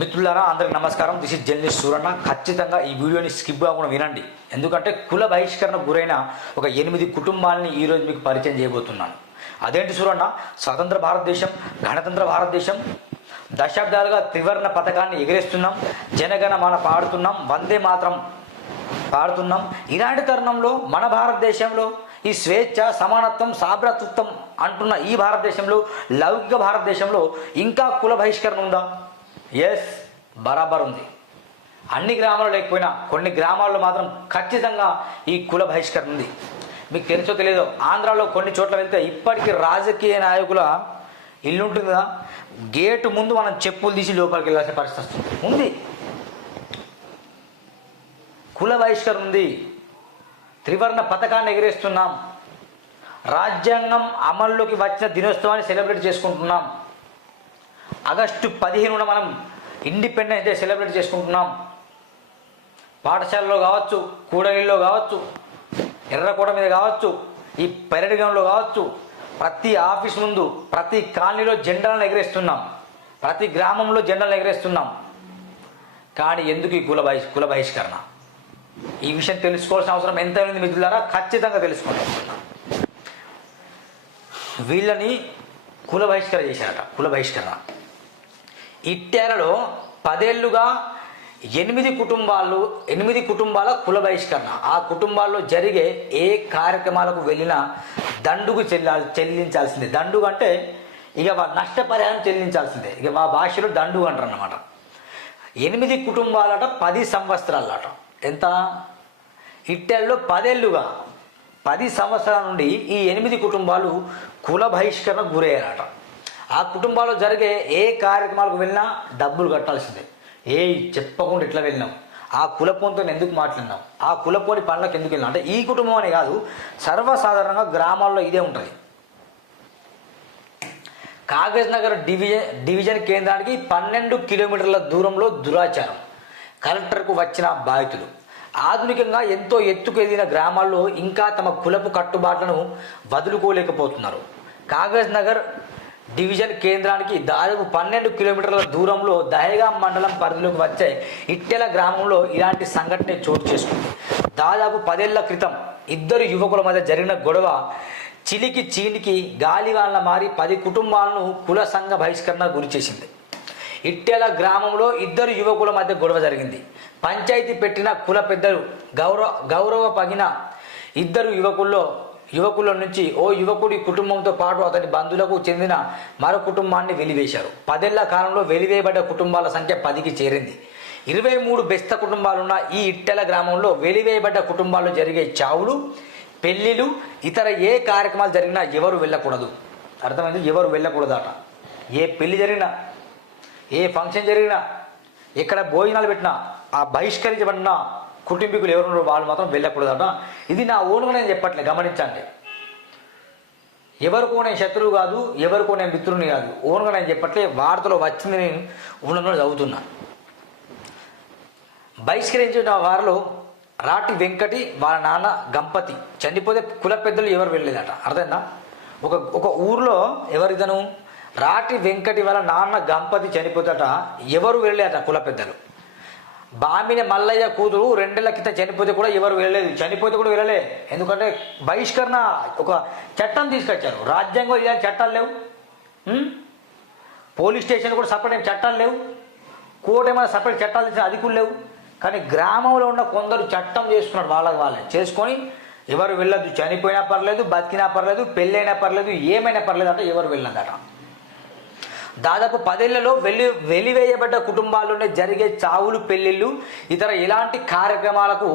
మిత్రులారా అందరికి నమస్కారం. This is journalist Suranna. ఖచ్చితంగా ఈ వీడియోని స్కిప్ కాకుండా వినండి, ఎందుకంటే కుల బహిష్కరణ గురైన ఒక 8 కుటుంబాలని ఈరోజు మీకు పరిచయం చేయబోతున్నాను. అదేంటి సూరన్న, స్వతంత్ర భారతదేశం, గణతంత్ర భారతదేశం, దశాబ్దాలుగా త్రివర్ణ పథకాన్ని ఎగిరేస్తున్నాం, జనగణ మన పాడుతున్నాం, వందే మాత్రం పాడుతున్నాం. ఇలాంటి తరుణంలో మన భారతదేశంలో ఈ స్వేచ్ఛ, సమానత్వం, సాభ్రతృత్వం అంటున్న ఈ భారతదేశంలో, లౌకిక భారతదేశంలో ఇంకా కుల బహిష్కరణ ఉందా? ఎస్, బరాబర్ ఉంది. అన్ని గ్రామాల్లో లేకపోయినా కొన్ని గ్రామాల్లో మాత్రం ఖచ్చితంగా ఈ కుల బహిష్కరణ ఉంది. మీకు తెలుసో తెలియదో, ఆంధ్రాలో కొన్ని చోట్ల వెళ్తే ఇప్పటికీ రాజకీయ నాయకుల ఇల్లు ఉంటుంది కదా, గేటు ముందు మనం చెప్పులు తీసి లోపలికి వెళ్ళాల్సిన పరిస్థితి ఉంది. కుల బహిష్కరణ ఉంది. త్రివర్ణ పథకాన్ని ఎగిరేస్తున్నాం. రాజ్యాంగం అమల్లోకి వచ్చిన దినోత్సవాన్ని సెలబ్రేట్ చేసుకుంటున్నాం. ఆగస్టు 15న మనం ఇండిపెండెన్స్ డే సెలబ్రేట్ చేసుకుంటున్నాం. పాఠశాలలో కావచ్చు, కూడలిలో కావచ్చు, ఎర్రకోట మీద కావచ్చు, ఈ పెరడ్ గ్రౌండ్లో కావచ్చు, ప్రతి ఆఫీస్ ముందు, ప్రతి కాలనీలో జెండాలను ఎగరేస్తున్నాం, ప్రతి గ్రామంలో జెండాలను ఎగరేస్తున్నాం. కానీ ఎందుకు ఈ కుల బహిష్కరణ? ఈ విషయం తెలుసుకోవాల్సిన అవసరం ఎంత ఉంది మిత్రులారా? ఖచ్చితంగా తెలుసుకోండి. వీళ్ళని కుల బహిష్కరణ చేశారట. కుల బహిష్కరణ ఇట్టేలలో 10 ఏళ్లుగా 8 కుటుంబాల కుల బహిష్కరణ. ఆ కుటుంబాల్లో జరిగే ఏ కార్యక్రమాలకు వెళ్ళినా దండుగు చెల్లించాల్సిందే. దండుగు అంటే ఇక నష్టపరిహారం చెల్లించాల్సిందే. ఇక మా భాషలో దండుగు అంటారు అన్నమాట. 8 కుటుంబాలట 10 సంవత్సరాలట. ఎంత? ఇట్టెల్లో 10 ఏళ్లుగా 10 సంవత్సరాల నుండి ఈ 8 కుటుంబాలు కుల బహిష్కరణ గురయ్యారట. ఆ కుటుంబాల్లో జరిగే ఏ కార్యక్రమాలకు వెళ్ళినా డబ్బులు కట్టాల్సిందే. చెప్పకుండా ఇట్లా వెళ్ళినాం, ఆ కులపోనితో ఎందుకు మాట్లాడినాం, ఆ కులపోని పనులకు ఎందుకు వెళ్ళినాం అంటే, ఈ కుటుంబం అనే కాదు, సర్వసాధారణంగా గ్రామాల్లో ఇదే ఉంటుంది. కాగజ్ నగర్ డివిజన్ కేంద్రానికి 12 కిలోమీటర్ల దూరంలో దురాచారం. కలెక్టర్కు వచ్చిన బాధితులు ఆధునికంగా ఎంతో ఎత్తుకు ఎదిగిన గ్రామాల్లో ఇంకా తమ కులపు కట్టుబాట్లను వదులుకోలేకపోతున్నారు. కాగజ్ నగర్ డివిజన్ కేంద్రానికి దాదాపు 12 కిలోమీటర్ల దూరంలో దహేగాం మండలం పరిధిలోకి వచ్చే ఇట్టెల గ్రామంలో ఇలాంటి సంఘటన చోటు చేసుకుంది. దాదాపు 10 ఏళ్ల క్రితం 2 యువకుల మధ్య జరిగిన గొడవ చిలికి చీలికి గాలివాన్ల మారి 10 కుటుంబాలను కుల సంఘ బహిష్కరణ గురి చేసింది. ఇట్టెల గ్రామంలో 2 యువకుల మధ్య గొడవ జరిగింది. పంచాయతీ పెట్టిన కుల పెద్దలు గౌరవపగిన 2 యువకుల నుంచి ఓ యువకుడి కుటుంబంతో పాటు అతని బంధువులకు చెందిన మరో కుటుంబాన్ని వెలివేశారు. 10 ఏళ్ల కాలంలో వెలివేయబడ్డ కుటుంబాల సంఖ్య 10కి చేరింది. 23 బెస్త కుటుంబాలున్న ఈ ఇట్టెల గ్రామంలో వెలివేయబడ్డ కుటుంబాల్లో జరిగే చావులు, పెళ్లిళ్ళు, ఇతర ఏ కార్యక్రమాలు జరిగినా ఎవరు వెళ్ళకూడదు. అర్థమైంది? ఎవరు వెళ్ళకూడదట. ఏ పెళ్లి జరిగినా, ఏ ఫంక్షన్ జరిగినా, ఎక్కడ భోజనాలు పెట్టినా ఆ బహిష్కరించబడిన కుటుంబీకులు ఎవరున్నారో వాళ్ళు మాత్రం వెళ్ళకూడదట. ఇది నా ఓనుగా నేను చెప్పట్లే, గమనించండి. ఎవరికో నేను శత్రువు కాదు, ఎవరికో నేను మిత్రుని కాదు, ఓనుగా నేను చెప్పట్లే. వార్తలో వచ్చింది నేను ఉండడంలో చదువుతున్నా. బహిష్కరించిన వారిలో రాటి వెంకటి వాళ్ళ నాన్న గంపతి చనిపోతే కుల పెద్దలు ఎవరు వెళ్ళలేదట. అర్థమైందా? ఒక ఊర్లో ఎవరిదను రాటి వెంకటి వాళ్ళ నాన్న గంపతి చనిపోతట, ఎవరు వెళ్ళలేదట కుల పెద్దలు. బామిన మల్లయ్య కూతురు 2 ఏళ్ల క్రితం చనిపోతే కూడా ఎవరు వెళ్ళలేదు. చనిపోతే కూడా వెళ్ళలే. ఎందుకంటే బహిష్కరణ ఒక చట్టం తీసుకొచ్చారు. రాజ్యాంగంలో ఇలాంటి చట్టాలు లేవు. పోలీస్ స్టేషన్ కూడా సపరేట్ చట్టాలు లేవు. కోర్టు ఏమైనా సపరేట్ చట్టాలు తెచ్చిన అధికులు లేవు. కానీ గ్రామంలో ఉన్న కొందరు చట్టం చేసుకున్నారు. వాళ్ళే చేసుకొని ఎవరు వెళ్ళదు. చనిపోయినా పర్లేదు, బతికినా పర్లేదు, పెళ్ళైనా పర్లేదు, ఏమైనా పర్లేదు అంటే ఎవరు వెళ్ళదట. దాదాపు 10 ఏళ్లలో వెలివేయబడ్డ కుటుంబాల్లోనే జరిగే చావులు, పెళ్లిళ్ళు, ఇతర ఎలాంటి కార్యక్రమాలకు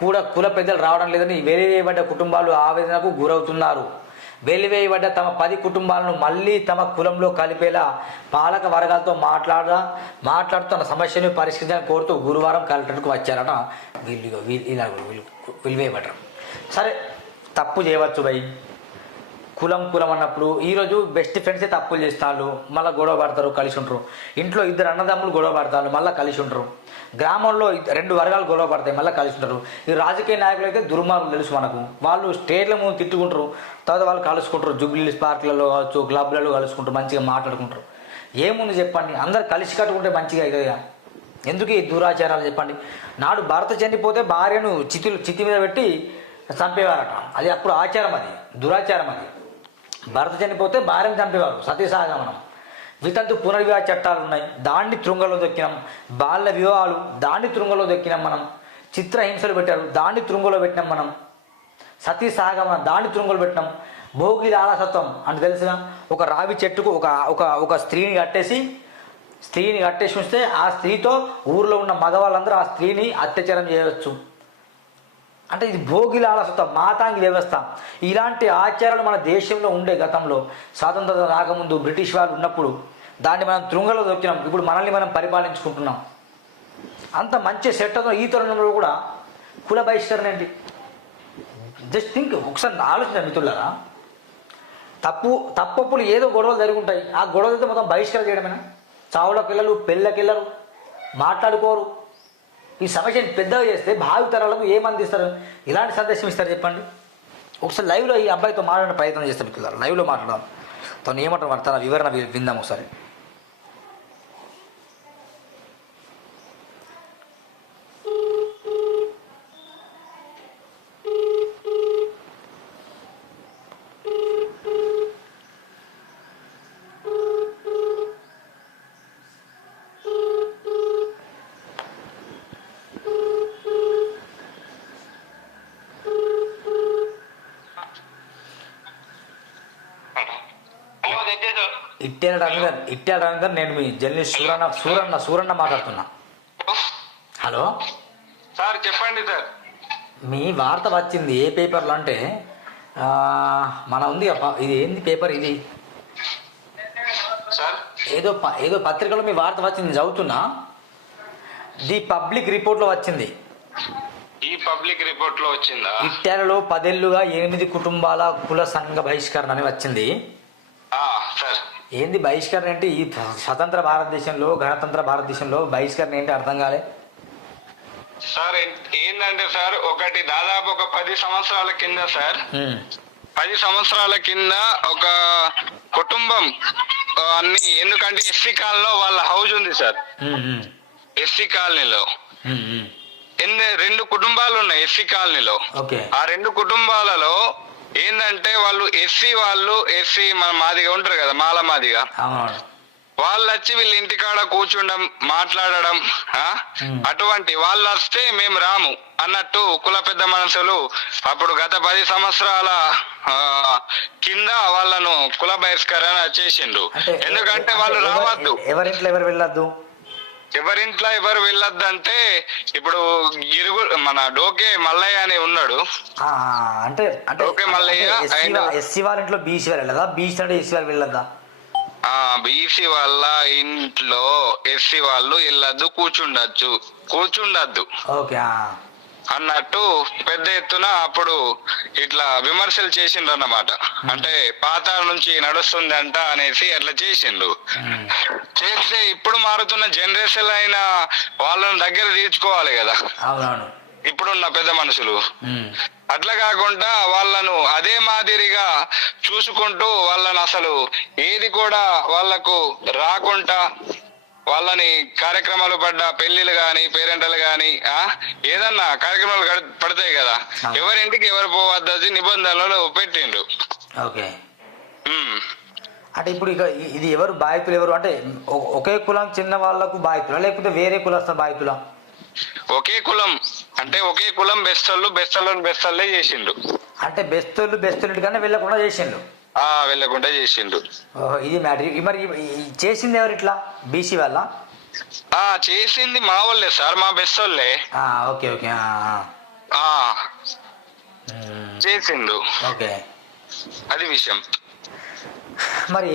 కూడా కుల పెద్దలు రావడం లేదని వెలివేయబడ్డ కుటుంబాలు ఆవేదనకు గురవుతున్నారు. వెలివేయబడ్డ తమ 10 కుటుంబాలను మళ్ళీ తమ కులంలో కలిపేలా పాలక వర్గాలతో మాట్లాడుతూ తన సమస్యను పరిష్కరించాలని కోరుతూ గురువారం కలెక్టర్కు వచ్చారట. వీళ్ళు వెలివేయబడ్డారు. సరే, తప్పు చేయవచ్చు భయ్. కులం అన్నప్పుడు ఈరోజు బెస్ట్ ఫ్రెండ్సే తప్పులు చేస్తారు, మళ్ళీ గొడవ పడతారు, కలిసి ఉంటారు. ఇంట్లో 2 అన్నదమ్ములు గొడవ పడతారు, మళ్ళీ కలిసి ఉంటారు. గ్రామంలో 2 వర్గాలు గొడవ పడతాయి, మళ్ళీ కలిసి ఉంటారు. ఈ రాజకీయ నాయకులు అయితే దుర్మార్గులు తెలుసు మనకు. వాళ్ళు స్టేట్ల ముందు తిట్టుకుంటారు, తర్వాత వాళ్ళు కలుసుకుంటారు. జూబ్లీ పార్కులలో కావచ్చు, క్లబ్లలో కలుసుకుంటారు, మంచిగా మాట్లాడుకుంటారు. ఏముంది చెప్పండి, అందరు కలిసి కట్టుకుంటే మంచిగా అవుతుందిగా. ఎందుకు ఈ దురాచారాలు చెప్పండి. నాడు భర్త చనిపోతే భార్యను చితి మీద పెట్టి చంపేవారట. అది అప్పుడు ఆచారం, అది దురాచారం. అది భర్త చనిపోతే భార్యను చంపేవారు, సతీసాగమనం. వితంతు పునర్వివాహ చట్టాలు ఉన్నాయి, దాన్ని త్రుంగలో దొక్కినాం. బాల్య వివాహాలు, దాన్ని త్రుంగలో దొక్కినాం మనం. చిత్రహింసలు పెట్టారు, దాన్ని త్రుంగలో పెట్టినాం మనం. సతీ సాగమనం, దాన్ని త్రుంగలు పెట్టినాం. భోగి లాలసత్వం అంటే తెలుసుగా, ఒక రావి చెట్టుకు ఒక స్త్రీని కట్టేసి ఉంచితే ఆ స్త్రీతో ఊర్లో ఉన్న మగవాళ్ళందరూ ఆ స్త్రీని అత్యాచారం చేయవచ్చు. అంటే ఇది భోగి లాలసత్వం, మాతాంగి వ్యవస్థ. ఇలాంటి ఆచారాలు మన దేశంలో ఉండే గతంలో, స్వాతంత్రం రాకముందు బ్రిటిష్ వాళ్ళు ఉన్నప్పుడు దాన్ని మనం త్రుంగలో దొక్కినాం. ఇప్పుడు మనల్ని మనం పరిపాలించుకుంటున్నాం. అంత మంచి సెట్తో ఈ తరుణంలో కూడా కుల బహిష్కరణ ఏంటి? జస్ట్ థింక్, ఒకసారి ఆలోచించండి మిత్రులారా. తప్పులు ఏదో గొడవలు జరుగుంటాయి, ఆ గొడవలతో మొత్తం బహిష్కరణ చేయడమేనా? చావులకు వెళ్ళరు, పెళ్ళకి వెళ్ళరు, మాట్లాడుకోరు. ఈ సమస్యను పెద్దగా చేస్తే భావి తరాలకు ఏమందిస్తారు, ఇలాంటి సందేశం ఇస్తారు చెప్పండి. ఒకసారి లైవ్లో ఈ అబ్బాయితో మాట్లాడే ప్రయత్నం చేస్తాం మిత్రులారా. లైవ్లో మాట్లాడదాం, తను ఏమంటారు తన వివరణ విందాం ఒకసారి. ఇట్టాల రవీందర్, నేను మీ జర్నలిస్ట్ సూరన్న మాట్లాడుతున్నా. హలో సార్, చెప్పండి సార్. మీ వార్త వచ్చింది ఏ పేపర్లో అంటే మన ఉంది, ఇది ఏంది పేపర్ ఇది? సార్, ఏదో పత్రికలో మీ వార్త వచ్చింది, చదువుతున్నా. ది పబ్లిక్ రిపోర్ట్లో వచ్చింది. ఈ పబ్లిక్ రిపోర్ట్ లో వచ్చిందా? ఇట్టాలలో 10 ఏళ్లుగా 8 కుటుంబాల కుల సంఘ బహిష్కరణ అని వచ్చింది. సార్, ఏంది బహిష్కరణ ఏంటి? ఈ స్వతంత్ర భారతదేశంలో, గణతంత్ర భారతదేశంలో బహిష్కరణ ఏంటి అర్థం కాలే సార్. ఏంటంటే సార్, ఒకటి దాదాపు ఒక 10 సంవత్సరాల కింద సార్, 10 సంవత్సరాల కింద ఒక కుటుంబం అన్ని, ఎందుకంటే ఎస్సీ కాలనీలో వాళ్ళ హౌస్ ఉంది సార్. ఎస్సీ కాలనీలో 2 కుటుంబాలు ఉన్నాయి ఎస్సీ కాలనీలో. ఆ 2 కుటుంబాలలో ఏంటంటే వాళ్ళు ఎస్సీ మన మాదిగా ఉంటారు కదా, మాల మాదిగా, వాళ్ళు వచ్చి వీళ్ళ ఇంటికాడ కూర్చుండడం, మాట్లాడడం. అటువంటి వాళ్ళు వస్తే మేము రాము అన్నట్టు కుల పెద్ద మనుషులు అప్పుడు గత 10 సంవత్సరాల కింద వాళ్ళను కుల బహిష్కరణ చేసిండు. ఎందుకంటే వాళ్ళు రావద్దు, ఎవరింట్లో ఎవరు వెళ్ళొద్దు, ఎవరింట్లో ఎవరు వెళ్ళొద్దంటే, ఇప్పుడు మన డోకే మల్లయ్య అని ఉన్నాడు. అంటే డోకే మల్లయ్య ఎస్సీ వాళ్ళ ఇంట్లో బీసీ వాళ్ళు వెళ్ళదా, బీసీ అంటే ఎస్సీ వాళ్ళు వెళ్ళదా? బీసీ వాళ్ళ ఇంట్లో ఎస్సీ వాళ్ళు వెళ్ళొద్దు, కూర్చుండద్దు అన్నట్టు పెద్ద ఎత్తున అప్పుడు ఇట్లా విమర్శలు చేసిండ్రు అన్నమాట. అంటే పాత నుంచి నడుస్తుంది అంట అనేసి అట్లా చేసిండు. చేస్తే ఇప్పుడు మారుతున్న జనరేషన్ అయిన వాళ్ళని దగ్గర తీర్చుకోవాలి కదా ఇప్పుడున్న పెద్ద మనుషులు. అట్లా కాకుండా వాళ్ళను అదే మాదిరిగా చూసుకుంటూ వాళ్ళను అసలు ఏది కూడా వాళ్లకు రాకుండా, వాళ్ళని కార్యక్రమాలు పడ్డ పెళ్లిళ్ళు గాని, పేరెంటలు గాని, ఏదన్నా కార్యక్రమాలు పడతాయి కదా, ఎవరింటికి ఎవరు పోవద్దు నిబంధనలు పెట్టిండ్రు. అంటే ఇప్పుడు ఇది ఎవరు బాధితులు ఎవరు అంటే ఒకే కులం చిన్న వాళ్ళకు బాధితులా, లేకపోతే వేరే కులస్థ బాధితులా? ఒకే కులం అంటే ఒకే కులం బెస్తళ్ళే చేసిండు. అంటే బెస్తోళ్ళు కానీ వెళ్ళకుండా చేసిండు. ఇది మ్యాటర్. మరి చేసింది ఎవరు ఇట్లా, బీసీ వాళ్ళ? చేసింది మా వాళ్ళే సార్, మా బెస్తోళ్ళే. ఓకే ఓకే చేసిండు. ఓకే, అది విషయం. మరి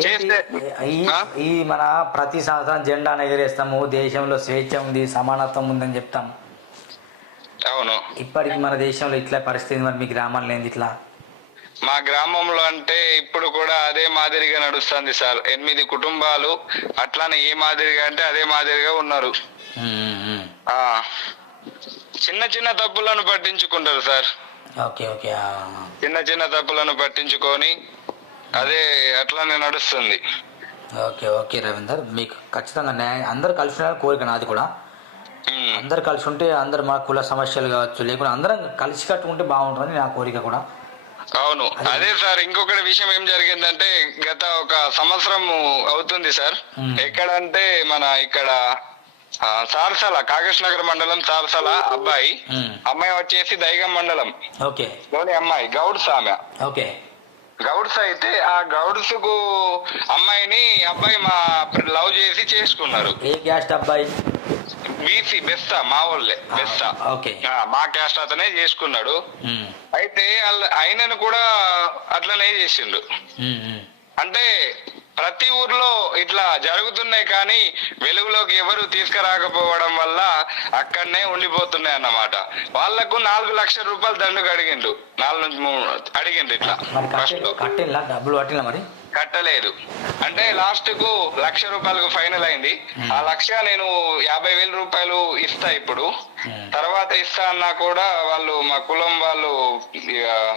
ఈ మన ప్రతి సంవత్సరం జెండా ఎగరేస్తాము, దేశంలో స్వేచ్ఛ ఉంది, సమానత్వం ఉందని చెప్తాం. అవును, ఇప్పటికి మన దేశంలో ఇట్లా పరిస్థితి. మరి మీ గ్రామంలో ఏంది ఇట్లా? మా గ్రామంలో అంటే ఇప్పుడు కూడా అదే మాదిరిగా నడుస్తుంది సార్. 8 కుటుంబాలు అట్లానే ఏ మాదిరిగా అంటే అదే మాదిరిగా ఉన్నారు. చిన్న చిన్న తప్పులను పట్టించుకుంటారు సార్. చిన్న చిన్న తప్పులను పట్టించుకొని అదే అట్లానే నడుస్తుంది. ఓకే ఓకే రవీందర్, మీకు ఖచ్చితంగా న్యాయం అందరు కలిసి ఉండాలని కోరిక నాది కూడా. అందరు కలిసి ఉంటే అందరు మా కుల సమస్యలు కావచ్చు లేకుండా అందరం కలిసి కట్టుకుంటే బాగుంటుందని నా కోరిక కూడా. అవును, అదే సార్. ఇంకొకటి విషయం ఏం జరిగిందంటే గత ఒక సంవత్సరం అవుతుంది సార్. ఎక్కడంటే మన ఇక్కడ సారసాల, కాగేష్ నగర్ మండలం సారసాల అమ్మాయి వచ్చేసి దైగం మండలం లోని అమ్మాయి గౌడ్స్. ఆమె గౌడ్స్ అయితే ఆ గౌడ్స్ కు అబ్బాయి మా లవ్ చేసి చేసుకున్నారు. ఏ క్యాస్ట్ అబ్బాయి? బీసీ, బెస్తా, మా వాళ్ళే బెస్తా, మా క్యాస్ట్ అతనే చేసుకున్నాడు. అయితే ఆయనను కూడా అట్లనే చేసిండు. అంటే ప్రతి ఊర్లో ఇట్లా జరుగుతున్నాయి కానీ వెలుగులోకి ఎవరు తీసుకురాకపోవడం వల్ల అక్కడనే ఉండిపోతున్నాయి అన్నమాట. వాళ్లకు 4 లక్షల రూపాయలు దండుకు అడిగిండు. 4 నుంచి 3 అడిగిండు. ఇట్లా డబ్బులు కట్టినా మరి కట్టలేదు. అంటే లాస్ట్ కు 1 లక్ష రూపాయలకు ఫైనల్ అయింది. ఆ 1 లక్ష నేను 50,000 రూపాయలు ఇస్తా ఇప్పుడు, తర్వాత ఇస్తా అన్నా కూడా వాళ్ళు మా కులం వాళ్ళు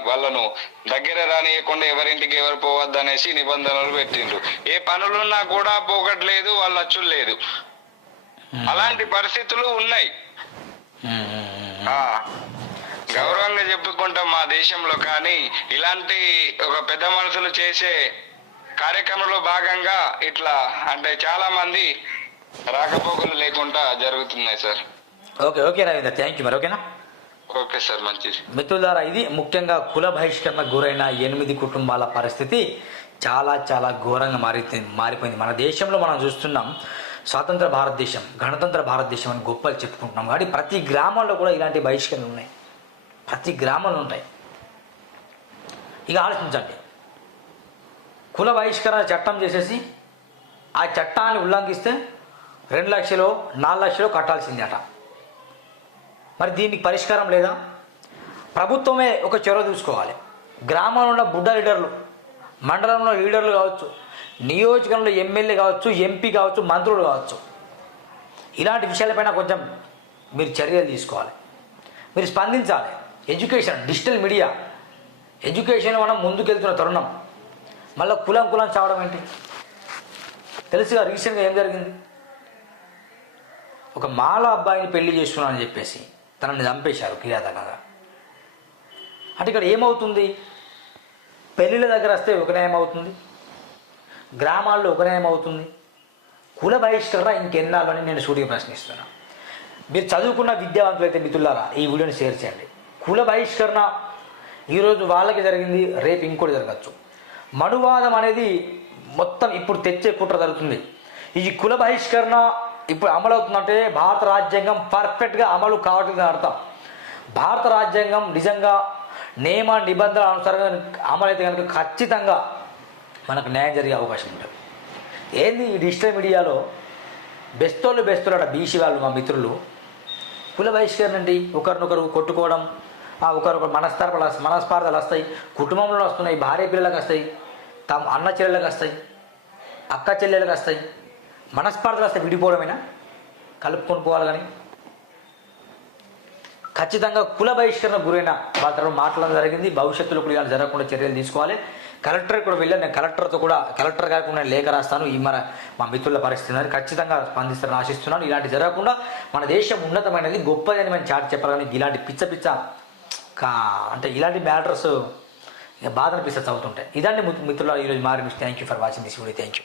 వాళ్ళను దగ్గర రానియకుండా ఎవరింటికి ఎవరు పోవద్దు అనేసి నిబంధనలు పెట్టిండ్రు. ఏ పనులున్నా కూడా పోగట్లేదు, వాళ్ళు అచ్చులు లేదు. అలాంటి పరిస్థితులు ఉన్నాయి. గౌరవంగా చెప్పుకుంటాం మా దేశంలో, కానీ ఇలాంటి ఒక పెద్ద మనుషులు చేసే కార్యక్రమంలో భాగంగా ఇట్లా అంటే చాలా మంది రాకపోకలు లేకుండా జరుగుతున్నాయి sir. Okay okay Ravinder, thank you మరి. ఓకేనా? ఓకే సార్, మంచిది. మిత్రులారా, ఇది ముఖ్యంగా కుల బహిష్కరణకు గురైన 8 కుటుంబాల పరిస్థితి చాలా చాలా ఘోరంగా మారిపోయింది. మన దేశంలో మనం చూస్తున్నాం, స్వాతంత్ర భారతదేశం, గణతంత్ర భారతదేశం అని గొప్పలు చెప్పుకుంటున్నాం. కానీ ప్రతి గ్రామంలో కూడా ఇలాంటి బహిష్కరణలు ఉన్నాయి, ప్రతి గ్రామంలో ఉంటాయి. ఇక ఆలోచించండి, కుల బహిష్కరణ చట్టం చేసేసి ఆ చట్టాన్ని ఉల్లంఘిస్తే 2 లక్షలు 4 లక్షలు కట్టాల్సిందే అట. మరి దీనికి పరిష్కారం లేదా? ప్రభుత్వమే ఒక చొరవ చూసుకోవాలి. గ్రామంలో ఉన్న బుడ్డ లీడర్లు, మండలంలో లీడర్లు కావచ్చు, నియోజకవర్గంలో ఎమ్మెల్యే కావచ్చు, ఎంపీ కావచ్చు, మంత్రులు కావచ్చు, ఇలాంటి విషయాలపైన కొంచెం మీరు చర్యలు తీసుకోవాలి, మీరు స్పందించాలి. ఎడ్యుకేషన్, డిజిటల్ మీడియా, ఎడ్యుకేషన్ మనం ముందుకెళ్తున్న తరుణం. మళ్ళీ కులం చావడం ఏంటి? తెలుసుగా రీసెంట్గా ఏం జరిగింది? ఒక మాల అబ్బాయిని పెళ్లి చేసుకున్నానని చెప్పేసి తనని చంపేశారు కిరాతకంగా. అంటే ఇక్కడ ఏమవుతుంది? పెళ్ళిళ్ళ దగ్గర వస్తే ఒక న్యాయం అవుతుంది, గ్రామాల్లో ఒక న్యాయం అవుతుంది. కుల బహిష్కరణ ఇంకెన్నాళ్ళని నేను సూటిగా ప్రశ్నిస్తున్నాను. మీరు చదువుకున్న విద్యావంతులైతే మిత్రులారా ఈ వీడియోని షేర్ చేయండి. కుల బహిష్కరణ ఈరోజు వాళ్ళకి జరిగింది, రేపు ఇంకోటి జరగచ్చు. మనువాదం అనేది మొత్తం ఇప్పుడు తెచ్చే కుట్ర జరుగుతుంది. ఈ కుల బహిష్కరణ ఇప్పుడు అమలు అవుతుందంటే భారత రాజ్యాంగం పర్ఫెక్ట్గా అమలు కావట్లేదు అర్థం. భారత రాజ్యాంగం నిజంగా నియమ నిబంధనల అనుసారంగా అమలైతే కనుక ఖచ్చితంగా మనకు న్యాయం జరిగే అవకాశం ఉంటుంది. ఏంది ఈ డిజిటల్ మీడియాలో బెస్తోళ్ళు అట బీసీ వాళ్ళు, మా మిత్రులు, కుల బహిష్కరణ అండి, ఒకరినొకరు కొట్టుకోవడం, ఒకరొకరు మనస్పార్థాలు వస్తాయి, కుటుంబంలో వస్తున్నాయి, భార్య పిల్లలకు వస్తాయి, అన్న చెల్లెళ్ళకి వస్తాయి, అక్క చెల్లెళ్ళకి వస్తాయి, మనస్పార్థాలు వస్తాయి. విడిపోవడమైనా కలుపుకొని పోవాలి. కానీ ఖచ్చితంగా కుల బహిష్కరణ గురైన వాళ్ళ తరఫున మాట్లాడడం జరిగింది. భవిష్యత్తులో కూడా ఇలా జరగకుండా చర్యలు తీసుకోవాలి. కలెక్టర్ కూడా వెళ్ళాను, నేను కలెక్టర్ గారికి నేను లేఖ రాస్తాను. ఈ మా మిత్రుల పరిస్థితి ఖచ్చితంగా స్పందిస్తారని ఆశిస్తున్నాను. ఇలాంటి జరగకుండా మన దేశం ఉన్నతమైనది, గొప్పది అని మనం చాటి చెప్పాలి. కానీ ఇలాంటి పిచ్చ అంటే ఇలాంటి మ్యాటర్స్ బాధ అనిపిస్తే చదువుతుంటాయి. ఇదండి మిత్రుల ఈరోజు మారి. Thank you for watching this video. Thank you.